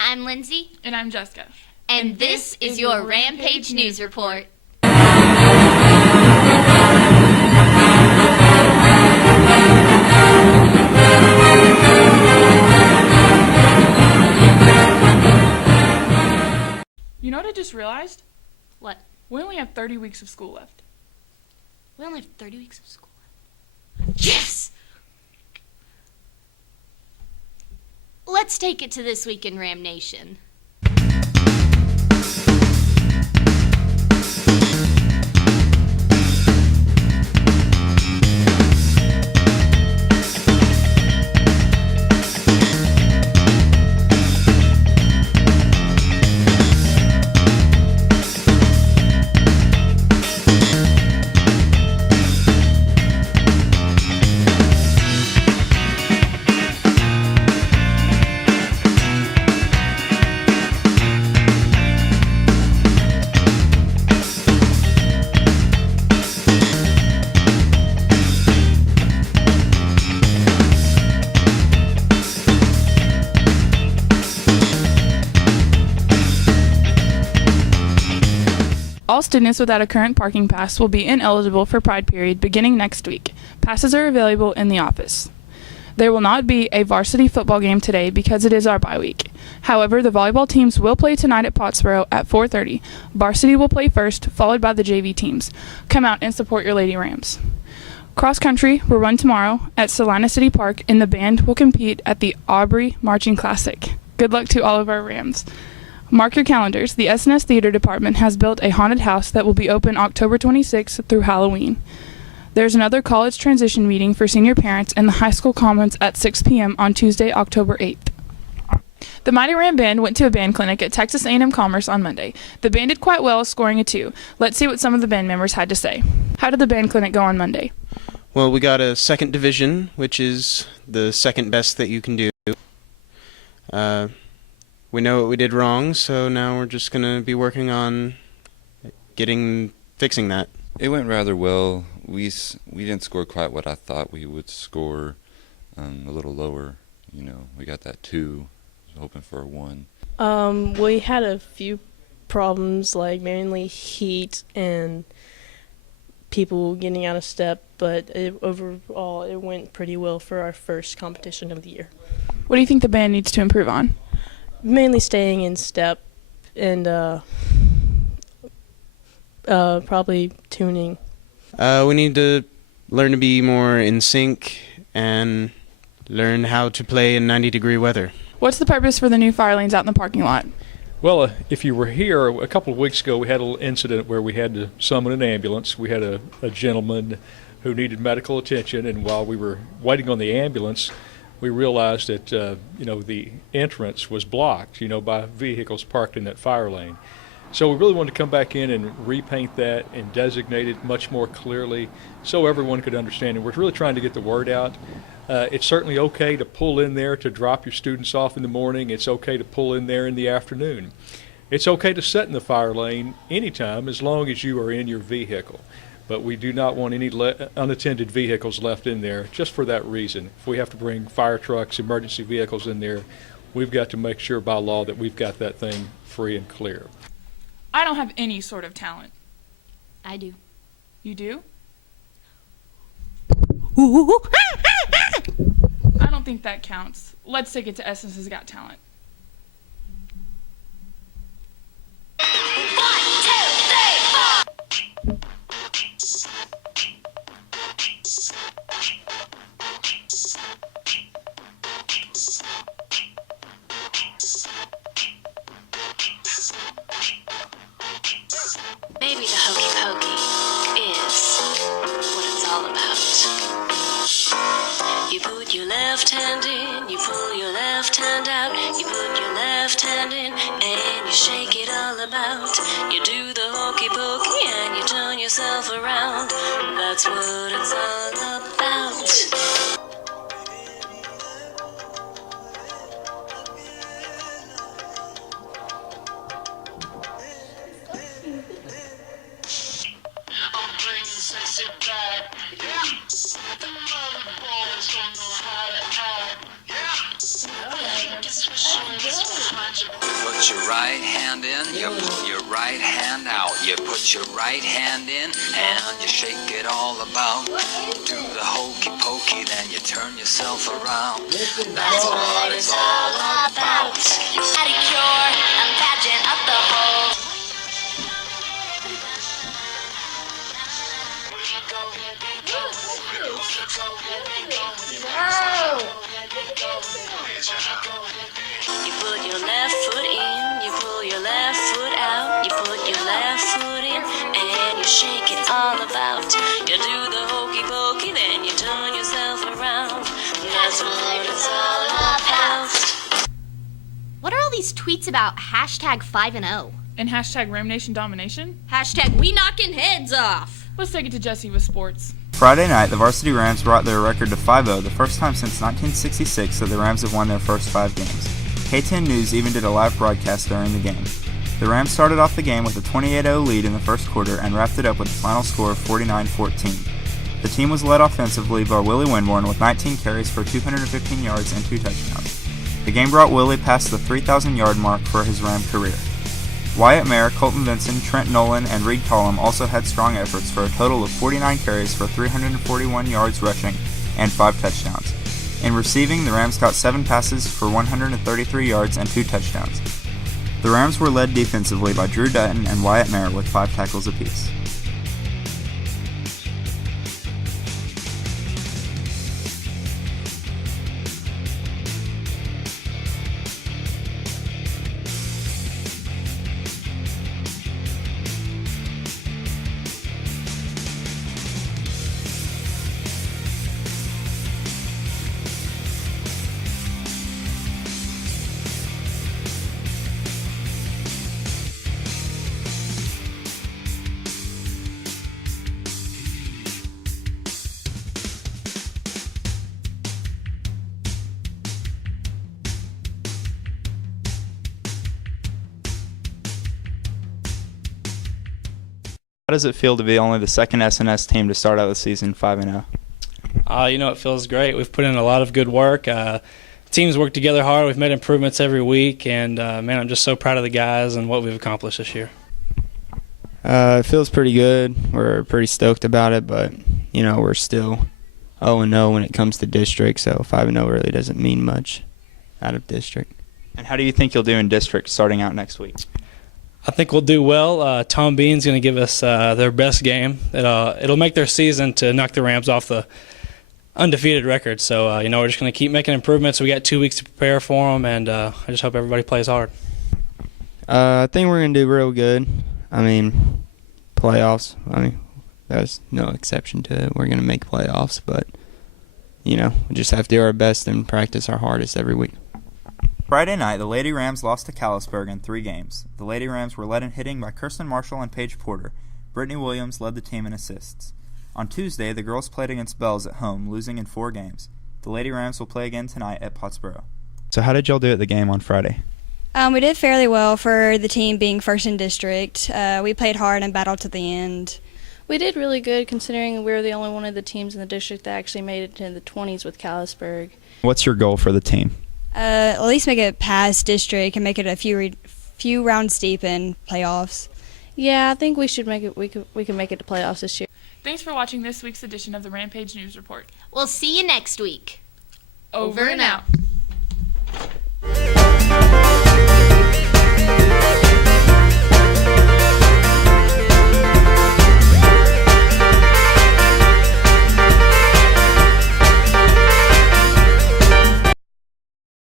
I'm Lindsay. And I'm Jessica. And this is your Rampage News Report. You know what I just realized? What? We only have 30 weeks of school left. We only have 30 weeks of school left. Yes! Let's take it to This Week in Ram Nation. All students without a current parking pass will be ineligible for Pride Period beginning next week. Passes are available in the office. There will not be a varsity football game today because it is our bye week. However, the volleyball teams will play tonight at Pottsboro at 4:30. Varsity will play first, followed by the JV teams. Come out and support your Lady Rams. Cross country will run tomorrow at Salina City Park, and the band will compete at the Aubrey Marching Classic. Good luck to all of our Rams. Mark your calendars. The SNS Theater Department has built a haunted house that will be open October 26th through Halloween. There's another college transition meeting for senior parents in the high school commons at 6 p.m. on Tuesday, October 8th. The Mighty Ram Band went to a band clinic at Texas A&M Commerce on Monday. The band did quite well, scoring a 2. Let's see what some of the band members had to say. How did the band clinic go on Monday? Well, we got a second division, which is the second best that you can do. We know what we did wrong, so now we're just going to be working on fixing that. It went rather well. We didn't score quite what I thought we would score, a little lower. You know, we got that 2, hoping for a 1. We had a few problems, like mainly heat and people getting out of step, but overall it went pretty well for our first competition of the year. What do you think the band needs to improve on? Mainly staying in step and probably tuning. We need to learn to be more in sync and learn how to play in 90-degree weather. What's the purpose for the new fire lanes out in the parking lot? Well, if you were here a couple of weeks ago, we had a little incident where we had to summon an ambulance. We had a gentleman who needed medical attention, and while we were waiting on the ambulance, we realized that the entrance was blocked, by vehicles parked in that fire lane. So we really wanted to come back in and repaint that and designate it much more clearly so everyone could understand. And we're really trying to get the word out. It's certainly okay to pull in there to drop your students off in the morning. It's okay to pull in there in the afternoon. It's okay to sit in the fire lane anytime as long as you are in your vehicle. But we do not want any unattended vehicles left in there just for that reason. If we have to bring fire trucks, emergency vehicles in there, we've got to make sure by law that we've got that thing free and clear. I don't have any sort of talent. I do. You do? I don't think that counts. Let's take it to Essence Has Got Talent. Maybe the hokey pokey is what it's all about. You put your left hand in, you pull your left hand out, you put your left hand in, and you shake it all about. You do the hokey pokey and you turn yourself around. That's what it's all about. Sexy back, yeah. The mother boys don't know how to act, yeah. Think it's for sure, it's 100%. put your right hand in, you pull your right hand out. You put your right hand in and you shake it all about. Do the hokey pokey, then you turn yourself around. That's what it's all about. Pedicure and pageant of the whole. You put your left foot in, you pull your left foot out. You put your left foot in and you shake it all about. You do the hokey pokey, then you turn yourself around. That's what it's all about. What are all these tweets about hashtag 5-0? And hashtag Ram Nation Domination? Hashtag we knocking heads off. Let's take it to Jesse with sports. Friday night, the varsity Rams brought their record to 5-0, the first time since 1966 that the Rams have won their first 5 games. K10 News even did a live broadcast during the game. The Rams started off the game with a 28-0 lead in the first quarter and wrapped it up with a final score of 49-14. The team was led offensively by Willie Winborn with 19 carries for 215 yards and 2 touchdowns. The game brought Willie past the 3,000-yard mark for his Ram career. Wyatt Mayer, Colton Vinson, Trent Nolan, and Reed Collum also had strong efforts for a total of 49 carries for 341 yards rushing and 5 touchdowns. In receiving, the Rams got 7 passes for 133 yards and 2 touchdowns. The Rams were led defensively by Drew Dutton and Wyatt Mayer with 5 tackles apiece. How does it feel to be only the second SNS team to start out the season 5-0? It feels great. We've put in a lot of good work. Teams work together hard. We've made improvements every week, and man, I'm just so proud of the guys and what we've accomplished this year. It feels pretty good. We're pretty stoked about it, but we're still 0-0 when it comes to district, so 5-0 really doesn't mean much out of district. And how do you think you'll do in district starting out next week? I think we'll do well. Tom Bean's going to give us their best game. It'll make their season to knock the Rams off the undefeated record. So, we're just going to keep making improvements. We got 2 weeks to prepare for them, and I just hope everybody plays hard. I think we're going to do real good. Playoffs. There's no exception to it. We're going to make playoffs, but, we just have to do our best and practice our hardest every week. Friday night, the Lady Rams lost to Callisburg in 3 games. The Lady Rams were led in hitting by Kirsten Marshall and Paige Porter. Brittany Williams led the team in assists. On Tuesday, the girls played against Bells at home, losing in 4 games. The Lady Rams will play again tonight at Pottsboro. So how did y'all do at the game on Friday? We did fairly well for the team being first in district. We played hard and battled to the end. We did really good considering we were the only one of the teams in the district that actually made it to the 20s with Callisburg. What's your goal for the team? At least make it past district and make it a few rounds deep in playoffs. Yeah, I think we should make it. We can make it to playoffs this year. Thanks for watching this week's edition of the Rampage News Report. We'll see you next week. Over and out.